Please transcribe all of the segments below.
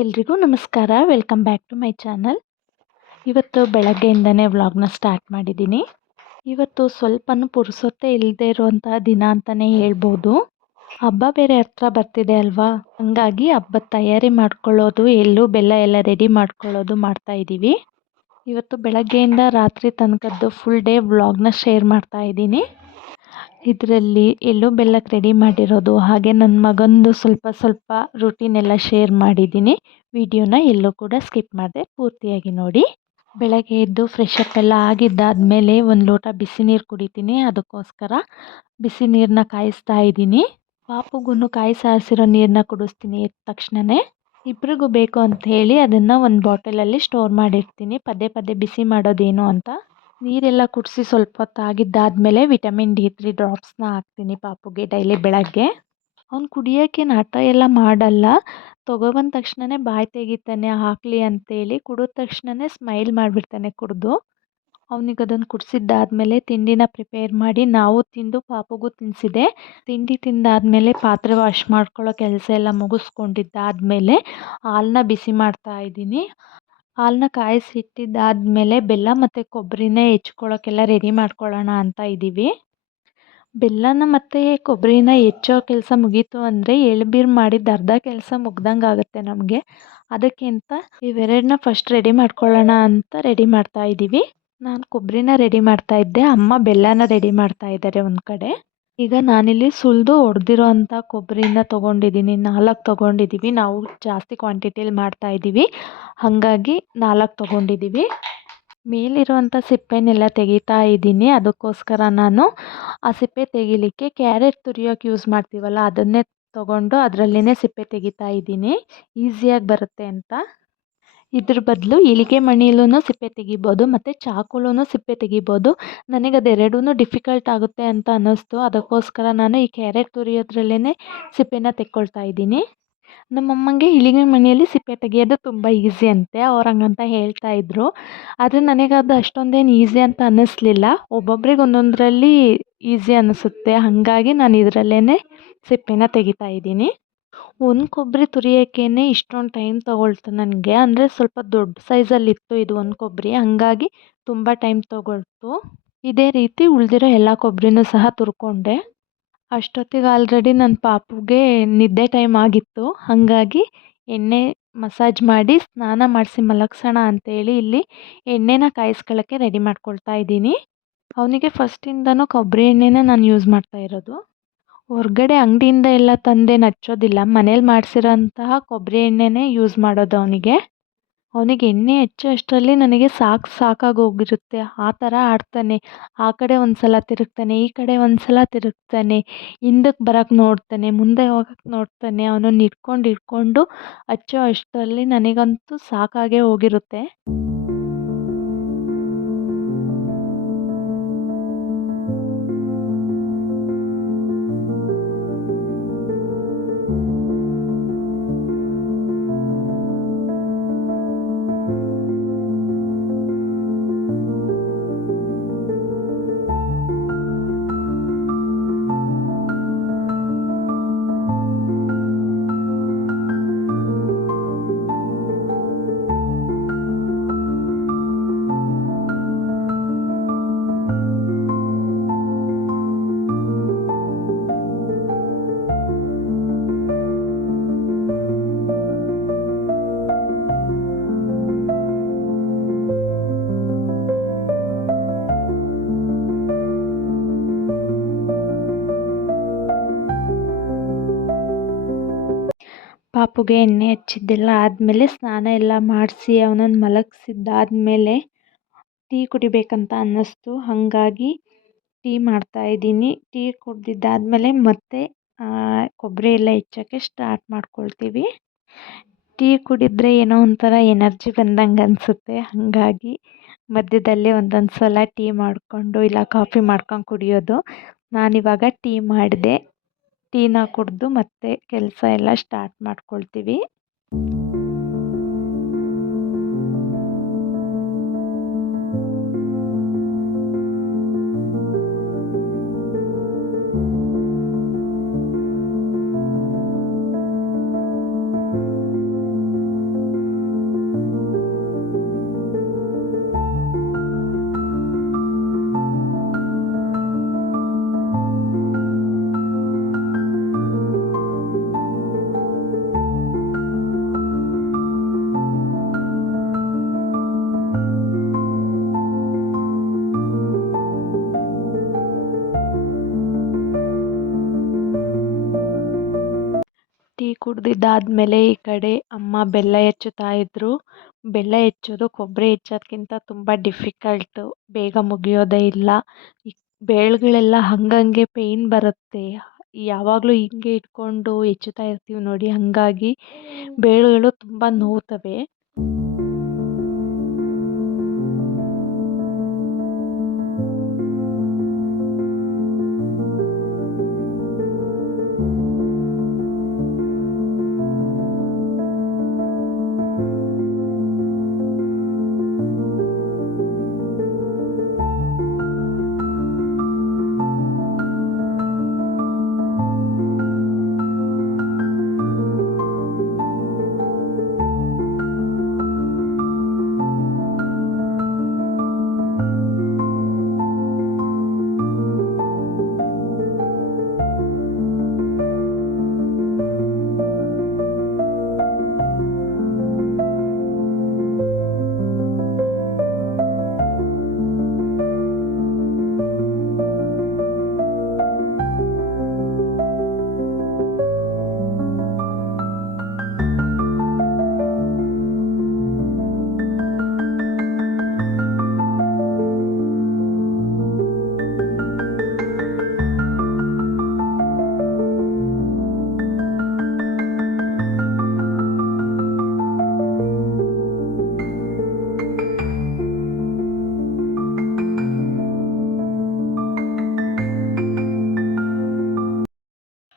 ಎಲ್ರಿಗೂ ನಮಸ್ಕಾರ. Welcome back to my channel. ಇವತ್ತು ಬೆಳಗ್ಗೆಯಿಂದನೇ ವ್ಲಾಗ್ನ ಸ್ಟಾರ್ಟ್ ಮಾಡಿದ್ದೀನಿ. ಇವತ್ತು ಸ್ವಲ್ಪನೂ ಪುರ್ಸೊತ್ತೇ ಇಲ್ಲದೆ ಇರುವಂತಹ ದಿನ ಅಂತಲೇ ಹೇಳ್ಬೋದು. ಹಬ್ಬ ಬೇರೆ ಹತ್ರ ಬರ್ತಿದೆ ಅಲ್ವಾ, ಹಂಗಾಗಿ ಹಬ್ಬದ ತಯಾರಿ ಮಾಡ್ಕೊಳ್ಳೋದು, ಎಳ್ಳು ಬೆಲ್ಲ ಎಲ್ಲ ರೆಡಿ ಮಾಡ್ಕೊಳ್ಳೋದು ಮಾಡ್ತಾ ಇದ್ದೀವಿ. ಇವತ್ತು ಬೆಳಗ್ಗೆಯಿಂದ ರಾತ್ರಿ ತನಕದ್ದು ಫುಲ್ ಡೇ ವ್ಲಾಗ್ನ ಶೇರ್ ಮಾಡ್ತಾ ಇದ್ದೀನಿ. ಇದರಲ್ಲಿ ಎಳ್ಳು ಬೆಲ್ಲಕ್ಕೆ ರೆಡಿ ಮಾಡಿರೋದು, ಹಾಗೆ ನನ್ನ ಮಗಂದು ಸ್ವಲ್ಪ ರೂಟೀನ್ ಎಲ್ಲ ಶೇರ್ ಮಾಡಿದ್ದೀನಿ. ವಿಡಿಯೋನ ಎಲ್ಲೂ ಕೂಡ ಸ್ಕಿಪ್ ಮಾಡದೆ ಪೂರ್ತಿಯಾಗಿ ನೋಡಿ. ಬೆಳಗ್ಗೆ ಎದ್ದು ಫ್ರೆಶ್ ಅಪ್ ಎಲ್ಲ ಆಗಿದ್ದಾದಮೇಲೆ ಒಂದು ಲೋಟ ಬಿಸಿ ನೀರು ಕುಡಿತೀನಿ. ಅದಕ್ಕೋಸ್ಕರ ಬಿಸಿ ನೀರನ್ನ ಕಾಯಿಸ್ತಾ ಇದ್ದೀನಿ. ಪಾಪುಗೂ ಕಾಯಿ ಸಾರಿಸಿರೋ ನೀರನ್ನ ಕುಡಿಸ್ತೀನಿ ಎದ್ದ ತಕ್ಷಣವೇ. ಇಬ್ರಿಗೂ ಬೇಕು ಅಂತ ಹೇಳಿ ಅದನ್ನು ಒಂದು ಬಾಟಲಲ್ಲಿ ಸ್ಟೋರ್ ಮಾಡಿರ್ತೀನಿ, ಪದೇ ಪದೇ ಬಿಸಿ ಮಾಡೋದೇನು ಅಂತ. ನೀರೆಲ್ಲ ಕುಡಿಸಿ ಸ್ವಲ್ಪ ಹೊತ್ತಾಗಿದ್ದಾದಮೇಲೆ ವಿಟಮಿನ್ D3 ಡ್ರಾಪ್ಸ್ನ ಹಾಕ್ತೀನಿ ಪಾಪುಗೆ ಡೈಲಿ ಬೆಳಗ್ಗೆ. ಅವ್ನು ಕುಡಿಯೋಕ್ಕೇನು ಹಠ ಎಲ್ಲ ಮಾಡಲ್ಲ, ತೊಗೊಬಂದ ತಕ್ಷಣವೇ ಬಾಯಿ ತೆಗಿತಾನೆ ಹಾಕಲಿ ಅಂತೇಳಿ. ಕುಡಿದ ತಕ್ಷಣವೇ ಸ್ಮೈಲ್ ಮಾಡಿಬಿಡ್ತಾನೆ ಕುಡಿದು. ಅವನಿಗೆ ಅದನ್ನು ಕುಡಿಸಿದ್ದಾದಮೇಲೆ ತಿಂಡಿನ ಪ್ರಿಪೇರ್ ಮಾಡಿ ನಾವು ತಿಂದು ಪಾಪುಗೂ ತಿನ್ನಿಸಿದೆ. ತಿಂಡಿ ತಿಂದಾದಮೇಲೆ ಪಾತ್ರೆ ವಾಶ್ ಮಾಡ್ಕೊಳ್ಳೋ ಕೆಲಸ ಎಲ್ಲ ಮುಗಿಸ್ಕೊಂಡಿದ್ದಾದಮೇಲೆ ಹಾಲನ್ನ ಬಿಸಿ ಮಾಡ್ತಾ ಇದ್ದೀನಿ. ಹಾಲನ್ನ ಕಾಯಿಸಿಟ್ಟಿದ್ದಾದಮೇಲೆ ಬೆಲ್ಲ ಮತ್ತು ಕೊಬ್ಬರಿನೇ ಹೆಚ್ಕೊಳ್ಳೋಕ್ಕೆಲ್ಲ ರೆಡಿ ಮಾಡ್ಕೊಳ್ಳೋಣ ಅಂತ ಇದ್ದೀವಿ. ಬೆಲ್ಲನ ಮತ್ತು ಕೊಬ್ಬರಿನ ಹೆಚ್ಚೋ ಕೆಲಸ ಮುಗೀತು ಅಂದರೆ ಎಳ್ಬೀರು ಮಾಡಿದ ಅರ್ಧ ಕೆಲಸ ಮುಗ್ದಂಗೆ ಆಗುತ್ತೆ ನಮಗೆ. ಅದಕ್ಕಿಂತ ಇವೆರಡನ್ನ ಫಸ್ಟ್ ರೆಡಿ ಮಾಡ್ಕೊಳ್ಳೋಣ ಅಂತ ರೆಡಿ ಮಾಡ್ತಾ ಇದ್ದೀವಿ. ನಾನು ಕೊಬ್ಬರಿನ ರೆಡಿ ಮಾಡ್ತಾ ಇದ್ದೆ, ಅಮ್ಮ ಬೆಲ್ಲನ ರೆಡಿ ಮಾಡ್ತಾ ಇದ್ದಾರೆ ಒಂದು ಕಡೆ. ಈಗ ನಾನಿಲ್ಲಿ ಸುಲಿದು ಹೊಡೆದಿರೋ ಅಂಥ ಕೊಬ್ಬರಿನ ತೊಗೊಂಡಿದ್ದೀನಿ, 4 ತೊಗೊಂಡಿದ್ದೀವಿ. ನಾವು ಜಾಸ್ತಿ ಕ್ವಾಂಟಿಟಿಯಲ್ಲಿ ಮಾಡ್ತಾ ಇದ್ದೀವಿ, ಹಾಗಾಗಿ 4 ತೊಗೊಂಡಿದ್ದೀವಿ. ಮೇಲಿರುವಂಥ ಸಿಪ್ಪೆನೆಲ್ಲ ತೆಗಿತಾ ಇದ್ದೀನಿ. ಅದಕ್ಕೋಸ್ಕರ ನಾನು ಆ ಸಿಪ್ಪೆ ತೆಗಿಲಿಕ್ಕೆ ಕ್ಯಾರೆಟ್ ತುರಿಯೋಕೆ ಯೂಸ್ ಮಾಡ್ತೀವಲ್ಲ, ಅದನ್ನೇ ತೊಗೊಂಡು ಅದರಲ್ಲೇ ಸಿಪ್ಪೆ ತೆಗಿತಾ ಇದ್ದೀನಿ, ಈಸಿಯಾಗಿ ಬರುತ್ತೆ ಅಂತ. ಇದ್ರ ಬದಲು ಇಳಿಗೆ ಮಣಿಲೂ ಸಿಪ್ಪೆ ತೆಗಿಬೋದು ಮತ್ತು ಚಾಕುಲೂ ಸಿಪ್ಪೆ ತೆಗಿಬೋದು. ನನಗೆ ಅದೆರಡೂ ಡಿಫಿಕಲ್ಟ್ ಆಗುತ್ತೆ ಅಂತ ಅನ್ನಿಸ್ತು. ಅದಕ್ಕೋಸ್ಕರ ನಾನು ಈ ಕ್ಯಾರೆಟ್ ತುರಿಯೋದ್ರಲ್ಲೇ ಸಿಪ್ಪೆನ ತೆಕ್ಕೊಳ್ತಾ ಇದ್ದೀನಿ. ನಮ್ಮಮ್ಮಂಗೆ ಇಳಿಗೆ ಮಣೆಯಲ್ಲಿ ಸಿಪ್ಪೆ ತೆಗೆಯೋದು ತುಂಬ ಈಸಿ ಅಂತೆ, ಅವ್ರು ಹಂಗಂತ ಹೇಳ್ತಾ ಇದ್ರು. ಆದರೆ ನನಗೆ ಅದು ಅಷ್ಟೊಂದೇನು ಈಸಿ ಅಂತ ಅನ್ನಿಸ್ಲಿಲ್ಲ. ಒಬ್ಬೊಬ್ರಿಗೆ ಒಂದೊಂದರಲ್ಲಿ ಈಸಿ ಅನ್ನಿಸುತ್ತೆ, ಹಾಗಾಗಿ ನಾನು ಇದರಲ್ಲೇ ಸಿಪ್ಪೆನ ತೆಗಿತಾ ಇದ್ದೀನಿ. ಒಂದು ಕೊಬ್ಬರಿ ತುರಿಯೋಕ್ಕೇ ಇಷ್ಟೊಂದು ಟೈಮ್ ತೊಗೊಳ್ತು ನನಗೆ. ಅಂದರೆ ಸ್ವಲ್ಪ ದೊಡ್ಡ ಸೈಜಲ್ಲಿತ್ತು ಇದು ಒಂದು ಕೊಬ್ಬರಿ, ಹಾಗಾಗಿ ತುಂಬ ಟೈಮ್ ತೊಗೊಳ್ತು. ಇದೇ ರೀತಿ ಉಳಿದಿರೋ ಎಲ್ಲ ಕೊಬ್ಬರಿನೂ ಸಹ ತುರ್ಕೊಂಡೆ. ಅಷ್ಟೊತ್ತಿಗೆ ಆಲ್ರೆಡಿ ನನ್ನ ಪಾಪುಗೆ ನಿದ್ದೆ ಟೈಮ್ ಆಗಿತ್ತು, ಹಾಗಾಗಿ ಎಣ್ಣೆ ಮಸಾಜ್ ಮಾಡಿ ಸ್ನಾನ ಮಾಡಿಸಿ ಮಲಗಿಸೋಣ ಅಂತೇಳಿ ಇಲ್ಲಿ ಎಣ್ಣೆನ ಕಾಯಿಸ್ಕೊಳ್ಳೋಕ್ಕೆ ರೆಡಿ ಮಾಡ್ಕೊಳ್ತಾ ಇದ್ದೀನಿ. ಅವನಿಗೆ ಫಸ್ಟಿಂದನೂ ಕೊಬ್ಬರಿ ಎಣ್ಣೆನೇ ನಾನು ಯೂಸ್ ಮಾಡ್ತಾ ಇರೋದು. ಹೊರಗಡೆ ಅಂಗಡಿಯಿಂದ ಎಲ್ಲ ತಂದೇನು ಹಚ್ಚೋದಿಲ್ಲ, ಮನೇಲಿ ಮಾಡಿಸಿರೋ ಅಂತಹ ಕೊಬ್ಬರಿ ಎಣ್ಣೆನೇ ಯೂಸ್ ಮಾಡೋದು ಅವನಿಗೆ. ಅವನಿಗೆ ಎಣ್ಣೆ ಹೆಚ್ಚೋ ಅಷ್ಟರಲ್ಲಿ ನನಗೆ ಸಾಕಾಗಿ ಹೋಗಿರುತ್ತೆ. ಆ ಥರ ಆಡ್ತಾನೆ. ಆ ಕಡೆ ಒಂದು ಸಲ ತಿರುಗ್ತಾನೆ, ಈ ಕಡೆ ಒಂದು ಸಲ ತಿರುಗ್ತಾನೆ, ಹಿಂದಕ್ಕೆ ಬರೋಕ್ಕೆ ನೋಡ್ತಾನೆ, ಮುಂದೆ ಹೋಗೋಕ್ಕೆ ನೋಡ್ತಾನೆ. ಅವನನ್ನು ಹಿಡ್ಕೊಂಡು ಹಚ್ಚೋ ಅಷ್ಟರಲ್ಲಿ ನನಗಂತೂ ಸಾಕಾಗೇ ಹೋಗಿರುತ್ತೆ. ಪಾಪುಗೆ ಎಣ್ಣೆ ಹಚ್ಚಿದ್ದೆಲ್ಲ ಆದಮೇಲೆ ಸ್ನಾನ ಎಲ್ಲ ಮಾಡಿಸಿ ಅವನನ್ನು ಮಲಗಿಸಿದ್ದಾದಮೇಲೆ ಟೀ ಕುಡಿಬೇಕಂತ ಅನ್ನಿಸ್ತು, ಹಾಗಾಗಿ ಟೀ ಮಾಡ್ತಾಯಿದ್ದೀನಿ. ಟೀ ಕುಡ್ದಿದ್ದಾದಮೇಲೆ ಮತ್ತೆ ಕೊಬ್ಬರಿ ಎಲ್ಲ ಹೆಚ್ಚೋಕ್ಕೆ ಸ್ಟಾರ್ಟ್ ಮಾಡ್ಕೊಳ್ತೀವಿ. ಟೀ ಕುಡಿದ್ರೆ ಏನೋ ಒಂಥರ ಎನರ್ಜಿ ಬಂದಂಗೆ ಅನಿಸುತ್ತೆ, ಹಾಗಾಗಿ ಮಧ್ಯದಲ್ಲಿ ಒಂದೊಂದು ಸಲ ಟೀ ಮಾಡಿಕೊಂಡು ಇಲ್ಲ ಕಾಫಿ ಮಾಡ್ಕೊಂಡು ಕುಡಿಯೋದು. ನಾನಿವಾಗ ಟೀ ಮಾಡಿದೆ. ಟೀನ ಕುಡಿದು ಮತ್ತೆ ಕೆಲಸ ಎಲ್ಲ ಸ್ಟಾರ್ಟ್ ಮಾಡ್ಕೊಳ್ತೀವಿ. ಕುಡ್ದಿದ್ದಾದ್ಮೇಲೆ ಈ ಕಡೆ ಅಮ್ಮ ಬೆಲ್ಲ ಹೆಚ್ಚುತ್ತಾ ಇದ್ರು. ಬೆಲ್ಲ ಹೆಚ್ಚೋದು ಕೊಬ್ಬರಿ ಹೆಚ್ಚೋದ್ಕಿಂತ ತುಂಬ ಡಿಫಿಕಲ್ಟು, ಬೇಗ ಮುಗಿಯೋದೇ ಇಲ್ಲ. ಈ ಬೇಳ್ಗಳೆಲ್ಲ ಹಂಗಂಗೆ ಪೇಯ್ನ್ ಬರುತ್ತೆ. ಯಾವಾಗಲೂ ಹಿಂಗೆ ಇಟ್ಕೊಂಡು ಹೆಚ್ಚುತ್ತಾ ಇರ್ತೀವಿ ನೋಡಿ, ಹಾಗಾಗಿ ಬೇಳುಗಳು ತುಂಬ ನೋವ್ತವೆ.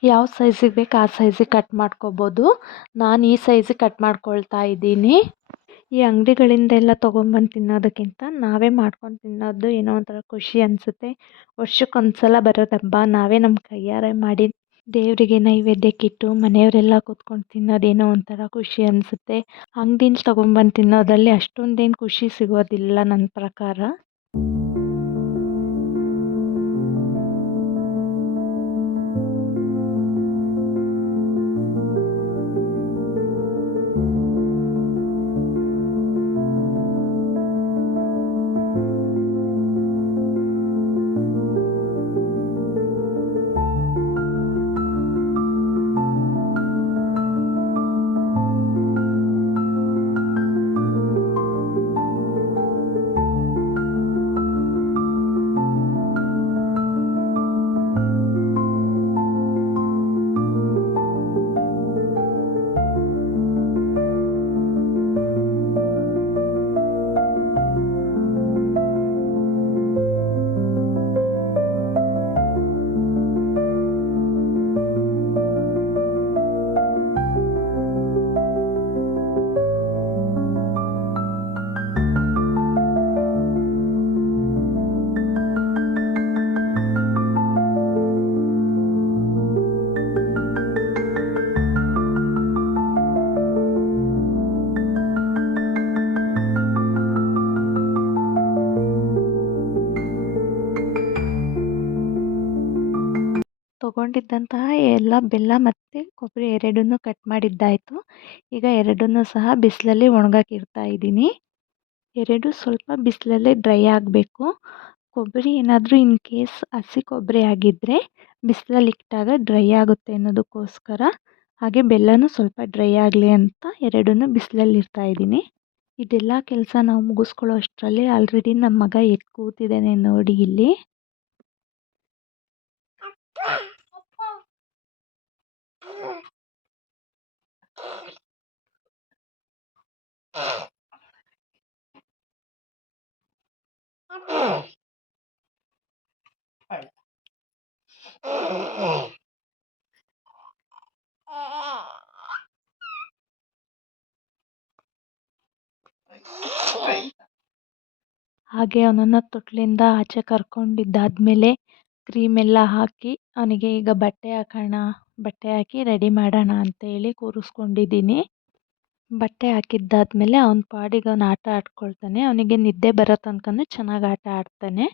ಯಾವ ಸೈಜಿಗೆ ಬೇಕು ಆ ಸೈಜಿಗೆ ಕಟ್ ಮಾಡ್ಕೋಬೋದು. ನಾನು ಈ ಸೈಜಿಗೆ ಕಟ್ ಮಾಡ್ಕೊಳ್ತಾ ಇದ್ದೀನಿ. ಈ ಅಂಗಡಿಗಳಿಂದೆಲ್ಲ ತೊಗೊಂಬಂದು ತಿನ್ನೋದಕ್ಕಿಂತ ನಾವೇ ಮಾಡ್ಕೊಂಡು ತಿನ್ನೋದು ಏನೋ ಒಂಥರ ಖುಷಿ ಅನಿಸುತ್ತೆ. ವರ್ಷಕ್ಕೊಂದ್ಸಲ ಬರೋದು ಹಬ್ಬ, ನಾವೇ ನಮ್ಮ ಕೈಯಾರೆ ಮಾಡಿ ದೇವರಿಗೆ ನೈವೇದ್ಯಕ್ಕಿಟ್ಟು ಮನೆಯವರೆಲ್ಲ ಕೂತ್ಕೊಂಡು ತಿನ್ನೋದೇನೋ ಒಂಥರ ಖುಷಿ ಅನಿಸುತ್ತೆ. ಅಂಗಡಿಯಿಂದ ತೊಗೊಂಬಂದು ತಿನ್ನೋದ್ರಲ್ಲಿ ಅಷ್ಟೊಂದೇನು ಖುಷಿ ಸಿಗೋದಿಲ್ಲ ನನ್ನ ಪ್ರಕಾರ. ತೊಗೊಂಡಿದ್ದಂತಹ ಎಲ್ಲ ಬೆಲ್ಲ ಮತ್ತು ಕೊಬ್ಬರಿ ಎರಡನ್ನೂ ಕಟ್ ಮಾಡಿದ್ದಾಯಿತು. ಈಗ ಎರಡನ್ನೂ ಸಹ ಬಿಸಿಲಲ್ಲಿ ಒಣಗಕ್ಕೆ ಇಡ್ತಾ ಇದ್ದೀನಿ. ಎರಡು ಸ್ವಲ್ಪ ಬಿಸಿಲಲ್ಲೇ ಡ್ರೈ ಆಗಬೇಕು. ಕೊಬ್ಬರಿ ಏನಾದರೂ ಇನ್ ಕೇಸ್ ಹಸಿ ಕೊಬ್ಬರಿ ಆಗಿದ್ದರೆ ಬಿಸಿಲಲ್ಲಿ ಇಟ್ಟಾಗ ಡ್ರೈ ಆಗುತ್ತೆ ಅನ್ನೋದಕ್ಕೋಸ್ಕರ, ಹಾಗೆ ಬೆಲ್ಲನೂ ಸ್ವಲ್ಪ ಡ್ರೈ ಆಗಲಿ ಅಂತ ಎರಡನ್ನೂ ಬಿಸಿಲಲ್ಲಿ ಇಡ್ತಾ ಇದ್ದೀನಿ. ಇದೆಲ್ಲ ಕೆಲಸ ನಾವು ಮುಗಿಸ್ಕೊಳ್ಳೋ ಅಷ್ಟರಲ್ಲಿ ಆಲ್ರೆಡಿ ನಮ್ಮ ಮಗ ಎದ್ದು ಕೂತಿದ್ದಾನೆ ನೋಡಿ ಇಲ್ಲಿ. ಹಾಗೆ ಅವನನ್ನು ತೊಟ್ಲಿಂದ ಆಚೆ ಕರ್ಕೊಂಡಿದ್ದಾದಮೇಲೆ ಕ್ರೀಮೆಲ್ಲ ಹಾಕಿ ಅವನಿಗೆ ಈಗ ಬಟ್ಟೆ ಹಾಕೋಣ, ಬಟ್ಟೆ ಹಾಕಿ ರೆಡಿ ಮಾಡೋಣ ಅಂತೇಳಿ ಕೂರಿಸ್ಕೊಂಡಿದ್ದೀನಿ. ಬಟ್ಟೆ ಹಾಕಿದ್ದಾದ್ಮೇಲೆ ಅವನ ಪಾಡಿಗೆ ಅವನು ಆಟ ಆಡ್ಕೊಳ್ತಾನೆ. ಅವನಿಗೆ ನಿದ್ದೆ ಬರೋ ತನಕನೂ ಚೆನ್ನಾಗಿ ಆಟ ಆಡ್ತಾನೆ.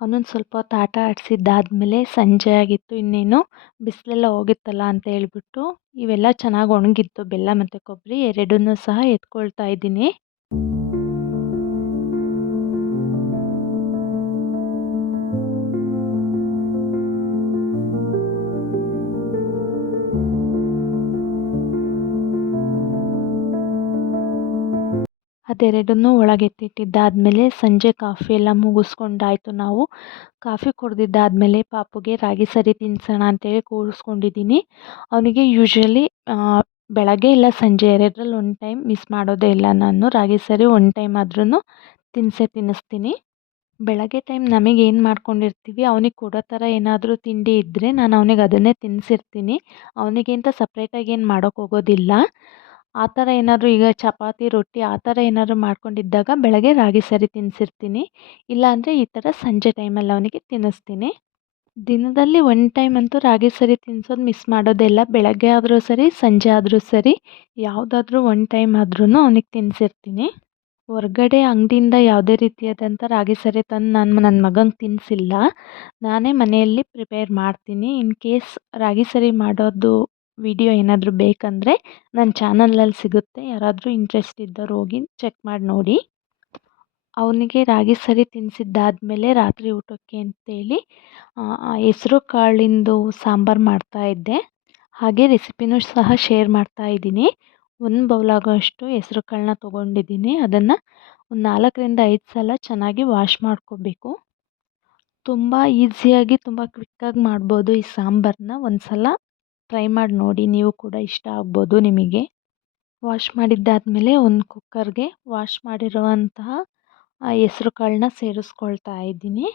ಅವನೊಂದು ಸ್ವಲ್ಪ ಹೊತ್ತು ಆಟ ಆಡಿಸಿದ್ದಾದ್ಮೇಲೆ ಸಂಜೆ ಆಗಿತ್ತು. ಇನ್ನೇನು ಬಿಸಿಲೆಲ್ಲ ಹೋಗಿತ್ತಲ್ಲ ಅಂತ ಹೇಳ್ಬಿಟ್ಟು ಇವೆಲ್ಲ ಚೆನ್ನಾಗಿ ಒಣಗಿತ್ತು, ಬೆಲ್ಲ ಮತ್ತು ಕೊಬ್ಬರಿ ಎರಡನ್ನೂ ಸಹ ಎತ್ಕೊಳ್ತಾ ಇದ್ದೀನಿ. ಅದೆರಡನ್ನೂ ಒಳಗೆತ್ತಿಟ್ಟಿದ್ದಾದಮೇಲೆ ಸಂಜೆ ಕಾಫಿ ಎಲ್ಲ ಮುಗಿಸ್ಕೊಂಡಾಯಿತು. ನಾವು ಕಾಫಿ ಕುಡ್ದಿದ್ದಾದಮೇಲೆ ಪಾಪುಗೆ ರಾಗಿ ಸರಿ ತಿನ್ನಿಸೋಣ ಅಂತೇಳಿ ಕೂರಿಸ್ಕೊಂಡಿದ್ದೀನಿ. ಅವನಿಗೆ ಯೂಶ್ವಲಿ ಬೆಳಗ್ಗೆ ಇಲ್ಲ ಸಂಜೆ ಎರಡರಲ್ಲಿ ಒಂದು ಟೈಮ್ ಮಿಸ್ ಮಾಡೋದೇ ಇಲ್ಲ. ನಾನು ರಾಗಿ ಸರಿ ಒಂದು ಟೈಮ್ ಆದ್ರೂ ತಿನ್ನಿಸ್ತೀನಿ. ಬೆಳಗ್ಗೆ ಟೈಮ್ ನಮಗೇನು ಮಾಡ್ಕೊಂಡಿರ್ತೀವಿ ಅವನಿಗೆ ಕೊಡೋ ಥರ ಏನಾದರೂ ತಿಂಡಿ ಇದ್ದರೆ ನಾನು ಅವನಿಗೆ ಅದನ್ನೇ ತಿನ್ನಿಸಿರ್ತೀನಿ. ಅವನಿಗೆ ಅಂತ ಸಪ್ರೇಟಾಗಿ ಏನು ಮಾಡೋಕ್ಕೆ ಹೋಗೋದಿಲ್ಲ. ಆ ಥರ ಏನಾದರೂ ಈಗ ಚಪಾತಿ ರೊಟ್ಟಿ ಆ ಥರ ಏನಾದರೂ ಮಾಡ್ಕೊಂಡಿದ್ದಾಗ ಬೆಳಗ್ಗೆ ರಾಗಿ ಸರಿ ತಿನ್ನಿಸಿರ್ತೀನಿ. ಇಲ್ಲಾಂದರೆ ಈ ಥರ ಸಂಜೆ ಟೈಮಲ್ಲಿ ಅವನಿಗೆ ತಿನ್ನಿಸ್ತೀನಿ. ದಿನದಲ್ಲಿ ಒನ್ ಟೈಮ್ ಅಂತೂ ರಾಗಿ ಸರಿ ತಿನ್ನಿಸೋದು ಮಿಸ್ ಮಾಡೋದೇ ಇಲ್ಲ. ಬೆಳಗ್ಗೆ ಆದರೂ ಸರಿ ಸಂಜೆ ಆದರೂ ಸರಿ ಯಾವುದಾದ್ರೂ ಒನ್ ಟೈಮ್ ಆದ್ರೂ ಅವನಿಗೆ ತಿನ್ನಿಸಿರ್ತೀನಿ. ಹೊರ್ಗಡೆ ಅಂಗಡಿಯಿಂದ ಯಾವುದೇ ರೀತಿಯಾದಂಥ ರಾಗಿ ಸರಿ ತಂದು ನಾನು ನನ್ನ ಮಗಂಗೆ ತಿನ್ನಿಸಿಲ್ಲ. ನಾನೇ ಮನೆಯಲ್ಲಿ ಪ್ರಿಪೇರ್ ಮಾಡ್ತೀನಿ. ಇನ್ ಕೇಸ್ ರಾಗಿ ಸರಿ ಮಾಡೋದು ವಿಡಿಯೋ ಏನಾದರೂ ಬೇಕಂದರೆ ನನ್ನ ಚಾನಲಲ್ಲಿ ಸಿಗುತ್ತೆ. ಯಾರಾದರೂ ಇಂಟ್ರೆಸ್ಟ್ ಇದ್ದವ್ರು ಹೋಗಿ ಚೆಕ್ ಮಾಡಿ ನೋಡಿ. ಅವನಿಗೆ ರಾಗಿ ಸರಿ ತಿನ್ನಿಸಿದ್ದಾದ್ಮೇಲೆ ರಾತ್ರಿ ಊಟಕ್ಕೆ ಅಂತೇಳಿ ಹೆಸ್ರು ಕಾಳಿಂದು ಸಾಂಬಾರು ಮಾಡ್ತಾಯಿದ್ದೆ. ಹಾಗೆ ರೆಸಿಪಿನೂ ಸಹ ಶೇರ್ ಮಾಡ್ತಾಯಿದ್ದೀನಿ. 1 ಬೌಲ್ ಆಗೋಷ್ಟು ಹೆಸ್ರು ಕಾಳನ್ನ ತೊಗೊಂಡಿದ್ದೀನಿ. ಅದನ್ನು ಒಂದು 4-5 ಸಲ ಚೆನ್ನಾಗಿ ವಾಶ್ ಮಾಡ್ಕೋಬೇಕು. ತುಂಬ ಈಸಿಯಾಗಿ ತುಂಬ ಕ್ವಿಕ್ಕಾಗಿ ಮಾಡ್ಬೋದು ಈ ಸಾಂಬಾರನ್ನ. ಒಂದು ಸಲ ಟ್ರೈ ಮಾಡಿ ನೋಡಿ, ನೀವು ಕೂಡ ಇಷ್ಟ ಆಗ್ಬೋದು ನಿಮಗೆ. ವಾಶ್ ಮಾಡಿದ್ದಾದಮೇಲೆ ಒಂದು ಕುಕ್ಕರ್ಗೆ ವಾಶ್ ಮಾಡಿರುವಂತಹ ಹೆಸ್ರು ಕಾಳನ್ನ ಸೇರಿಸ್ಕೊಳ್ತಾ ಇದ್ದೀನಿ.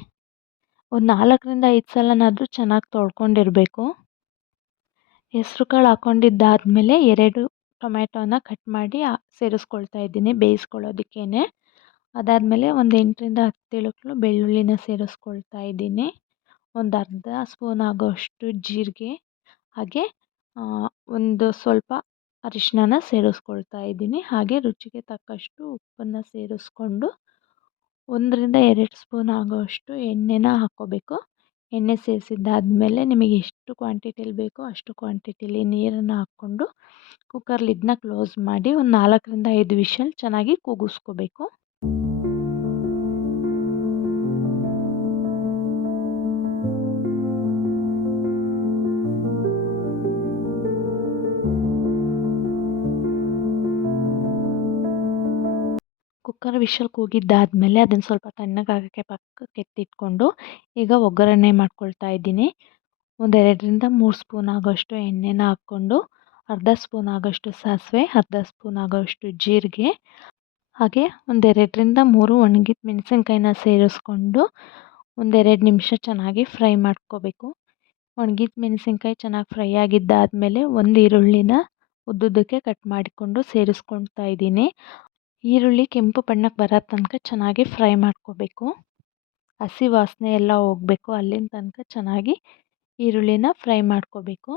ಒಂದು 4-5 ಸಲನಾದರೂ ಚೆನ್ನಾಗಿ ತೊಳ್ಕೊಂಡಿರಬೇಕು. ಹೆಸ್ರು ಕಾಳು ಹಾಕ್ಕೊಂಡಿದ್ದಾದಮೇಲೆ 2 ಟೊಮ್ಯಾಟೋನ ಕಟ್ ಮಾಡಿ ಸೇರಿಸ್ಕೊಳ್ತಾ ಇದ್ದೀನಿ ಬೇಯಿಸ್ಕೊಳ್ಳೋದಕ್ಕೇನೆ. ಅದಾದಮೇಲೆ ಒಂದು 8-10 ಎಳಕ್ಳು ಬೆಳ್ಳುಳ್ಳಿನ ಸೇರಿಸ್ಕೊಳ್ತಾ ಇದ್ದೀನಿ. ಒಂದು ಅರ್ಧ ಸ್ಪೂನ್ ಆಗೋಷ್ಟು ಜೀರಿಗೆ, ಹಾಗೆ ಒಂದು ಸ್ವಲ್ಪ ಅರಿಶಿಣನ ಸೇರಿಸ್ಕೊಳ್ತಾ ಇದ್ದೀನಿ. ಹಾಗೆ ರುಚಿಗೆ ತಕ್ಕಷ್ಟು ಉಪ್ಪನ್ನು ಸೇರಿಸ್ಕೊಂಡು 1-2 ಸ್ಪೂನ್ ಆಗೋಷ್ಟು ಎಣ್ಣೆನ ಹಾಕ್ಕೋಬೇಕು. ಎಣ್ಣೆ ಸೇರಿಸಿದ್ದಾದಮೇಲೆ ನಿಮಗೆ ಎಷ್ಟು ಕ್ವಾಂಟಿಟಿಲಿ ಬೇಕೋ ಅಷ್ಟು ಕ್ವಾಂಟಿಟಿಲಿ ನೀರನ್ನು ಹಾಕ್ಕೊಂಡು ಕುಕ್ಕರ್ ಲಿಡ್ನ ಕ್ಲೋಸ್ ಮಾಡಿ ಒಂದು 4-5 ವಿಷಲ್ ಚೆನ್ನಾಗಿ ಕೂಗಿಸ್ಕೋಬೇಕು. ಕುಕ್ಕರ್ ವಿಷಲ್ ಕೂಗಿದ್ದಾದಮೇಲೆ ಅದನ್ನು ಸ್ವಲ್ಪ ತಣ್ಣಗಾಗೋಕ್ಕೆ ಪಕ್ಕಕ್ಕೆ ಎತ್ತಿಟ್ಕೊಂಡು ಈಗ ಒಗ್ಗರಣೆ ಮಾಡ್ಕೊಳ್ತಾ ಇದ್ದೀನಿ. ಒಂದು 2-3 ಸ್ಪೂನ್ ಆಗೋಷ್ಟು ಎಣ್ಣೆನ ಹಾಕ್ಕೊಂಡು ಅರ್ಧ ಸ್ಪೂನ್ ಆಗೋಷ್ಟು ಸಾಸಿವೆ, ಅರ್ಧ ಸ್ಪೂನ್ ಆಗೋಷ್ಟು ಜೀರಿಗೆ, ಹಾಗೆ ಒಂದು 2-3 ಒಣಗಿದ ಮೆಣಸಿನ್ಕಾಯಿನ ಸೇರಿಸ್ಕೊಂಡು ಒಂದು 2 ನಿಮಿಷ ಚೆನ್ನಾಗಿ ಫ್ರೈ ಮಾಡ್ಕೋಬೇಕು. ಒಣಗಿದ ಮೆಣಸಿನ್ಕಾಯಿ ಚೆನ್ನಾಗಿ ಫ್ರೈ ಆಗಿದ್ದಾದಮೇಲೆ ಒಂದು ಈರುಳ್ಳಿನ ಉದ್ದುದ್ದಕ್ಕೆ ಕಟ್ ಮಾಡಿಕೊಂಡು ಸೇರಿಸ್ಕೊಳ್ತಾ ಇದ್ದೀನಿ. ಈರುಳ್ಳಿ ಕೆಂಪು ಬಣ್ಣಕ್ಕೆ ಬರೋ ತನಕ ಚೆನ್ನಾಗಿ ಫ್ರೈ ಮಾಡ್ಕೋಬೇಕು. ಹಸಿ ವಾಸನೆ ಎಲ್ಲ ಹೋಗಬೇಕು, ಅಲ್ಲಿನ ತನಕ ಚೆನ್ನಾಗಿ ಈರುಳ್ಳಿನ ಫ್ರೈ ಮಾಡ್ಕೋಬೇಕು.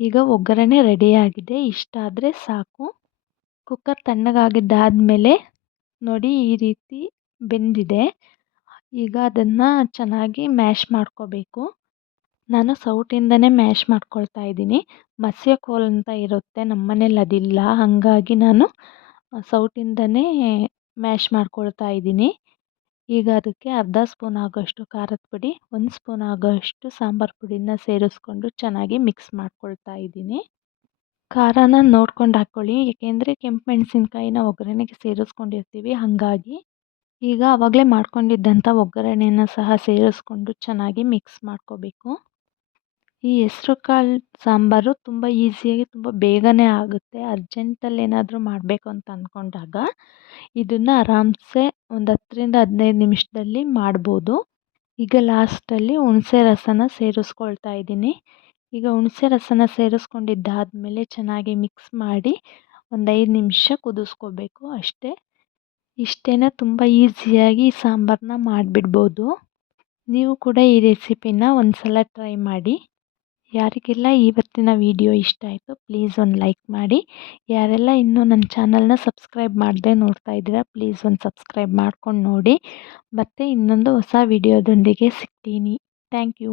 ಈಗ ಒಗ್ಗರಣೆ ರೆಡಿಯಾಗಿದೆ, ಇಷ್ಟ ಆದರೆ ಸಾಕು. ಕುಕ್ಕರ್ ತಣ್ಣಗಾಗಿದ್ದಾದಮೇಲೆ ನೋಡಿ ಈ ರೀತಿ ಬೆಂದಿದೆ. ಈಗ ಅದನ್ನು ಚೆನ್ನಾಗಿ ಮ್ಯಾಶ್ ಮಾಡ್ಕೋಬೇಕು. ನಾನು ಸೌಟಿಂದನೇ ಮ್ಯಾಶ್ ಮಾಡ್ಕೊಳ್ತಾ ಇದ್ದೀನಿ. ಮಸ್ಯ ಕೋಲ್ ಅಂತ ಇರುತ್ತೆ, ನಮ್ಮ ಮನೇಲಿ ಅದಿಲ್ಲ. ಹಾಗಾಗಿ ನಾನು ಸೌಟಿಂದನೇ ಮ್ಯಾಶ್ ಮಾಡ್ಕೊಳ್ತಾ ಇದ್ದೀನಿ. ಈಗ ಅದಕ್ಕೆ ಅರ್ಧ ಸ್ಪೂನ್ ಆಗೋಷ್ಟು ಖಾರದ ಪುಡಿ, 1 ಸ್ಪೂನ್ ಆಗೋಷ್ಟು ಸಾಂಬಾರು ಪುಡಿನ ಸೇರಿಸ್ಕೊಂಡು ಚೆನ್ನಾಗಿ ಮಿಕ್ಸ್ ಮಾಡ್ಕೊಳ್ತಾ ಇದ್ದೀನಿ. ಖಾರನ ನೋಡ್ಕೊಂಡು ಹಾಕ್ಕೊಳ್ಳಿ, ಏಕೆಂದರೆ ಕೆಂಪು ಮೆಣಸಿನ್ಕಾಯಿನ ಒಗ್ಗರಣೆಗೆ ಸೇರಿಸ್ಕೊಂಡಿರ್ತೀವಿ ಹಾಗಾಗಿ. ಈಗ ಆವಾಗಲೇ ಮಾಡ್ಕೊಂಡಿದ್ದಂಥ ಒಗ್ಗರಣೆನ ಸಹ ಸೇರಿಸ್ಕೊಂಡು ಚೆನ್ನಾಗಿ ಮಿಕ್ಸ್ ಮಾಡ್ಕೋಬೇಕು. ಈ ಹೆಸ್ರು ಕಾಳು ಸಾಂಬಾರು ತುಂಬ ಈಸಿಯಾಗಿ ತುಂಬ ಬೇಗನೆ ಆಗುತ್ತೆ. ಅರ್ಜೆಂಟಲ್ಲಿ ಏನಾದರೂ ಮಾಡಬೇಕು ಅಂತ ಅಂದ್ಕೊಂಡಾಗ ಇದನ್ನು ಆರಾಮ್ಸೆ ಒಂದು 10-15 ನಿಮಿಷದಲ್ಲಿ ಮಾಡ್ಬೋದು. ಈಗ ಲಾಸ್ಟಲ್ಲಿ ಹುಣಸೆ ರಸನ ಸೇರಿಸ್ಕೊಳ್ತಾ ಇದ್ದೀನಿ. ಈಗ ಹುಣಸೆ ರಸನ ಸೇರಿಸ್ಕೊಂಡಿದ್ದಾದಮೇಲೆ ಚೆನ್ನಾಗಿ ಮಿಕ್ಸ್ ಮಾಡಿ ಒಂದು 5 ನಿಮಿಷ ಕುದಿಸ್ಕೋಬೇಕು ಅಷ್ಟೇ. ಇಷ್ಟೇ, ತುಂಬ ಈಸಿಯಾಗಿ ಈ ಸಾಂಬಾರನ್ನ ಮಾಡಿಬಿಡ್ಬೋದು. ನೀವು ಕೂಡ ಈ ರೆಸಿಪಿನ ಒಂದು ಸಲ ಟ್ರೈ ಮಾಡಿ. ಯಾರಿಗೆಲ್ಲ ಇವತ್ತಿನ ವಿಡಿಯೋ ಇಷ್ಟ ಆಯಿತು ಪ್ಲೀಸ್ ಒಂದು ಲೈಕ್ ಮಾಡಿ. ಯಾರೆಲ್ಲ ಇನ್ನೂ ನನ್ನ ಚಾನಲ್ನ ಸಬ್ಸ್ಕ್ರೈಬ್ ಮಾಡದೆ ನೋಡ್ತಾ ಇದ್ದೀರಾ ಪ್ಲೀಸ್ ಒಂದು ಸಬ್ಸ್ಕ್ರೈಬ್ ಮಾಡ್ಕೊಂಡು ನೋಡಿ. ಮತ್ತೆ ಇನ್ನೊಂದು ಹೊಸ ವಿಡಿಯೋದೊಂದಿಗೆ ಸಿಗ್ತೀನಿ. Thank you.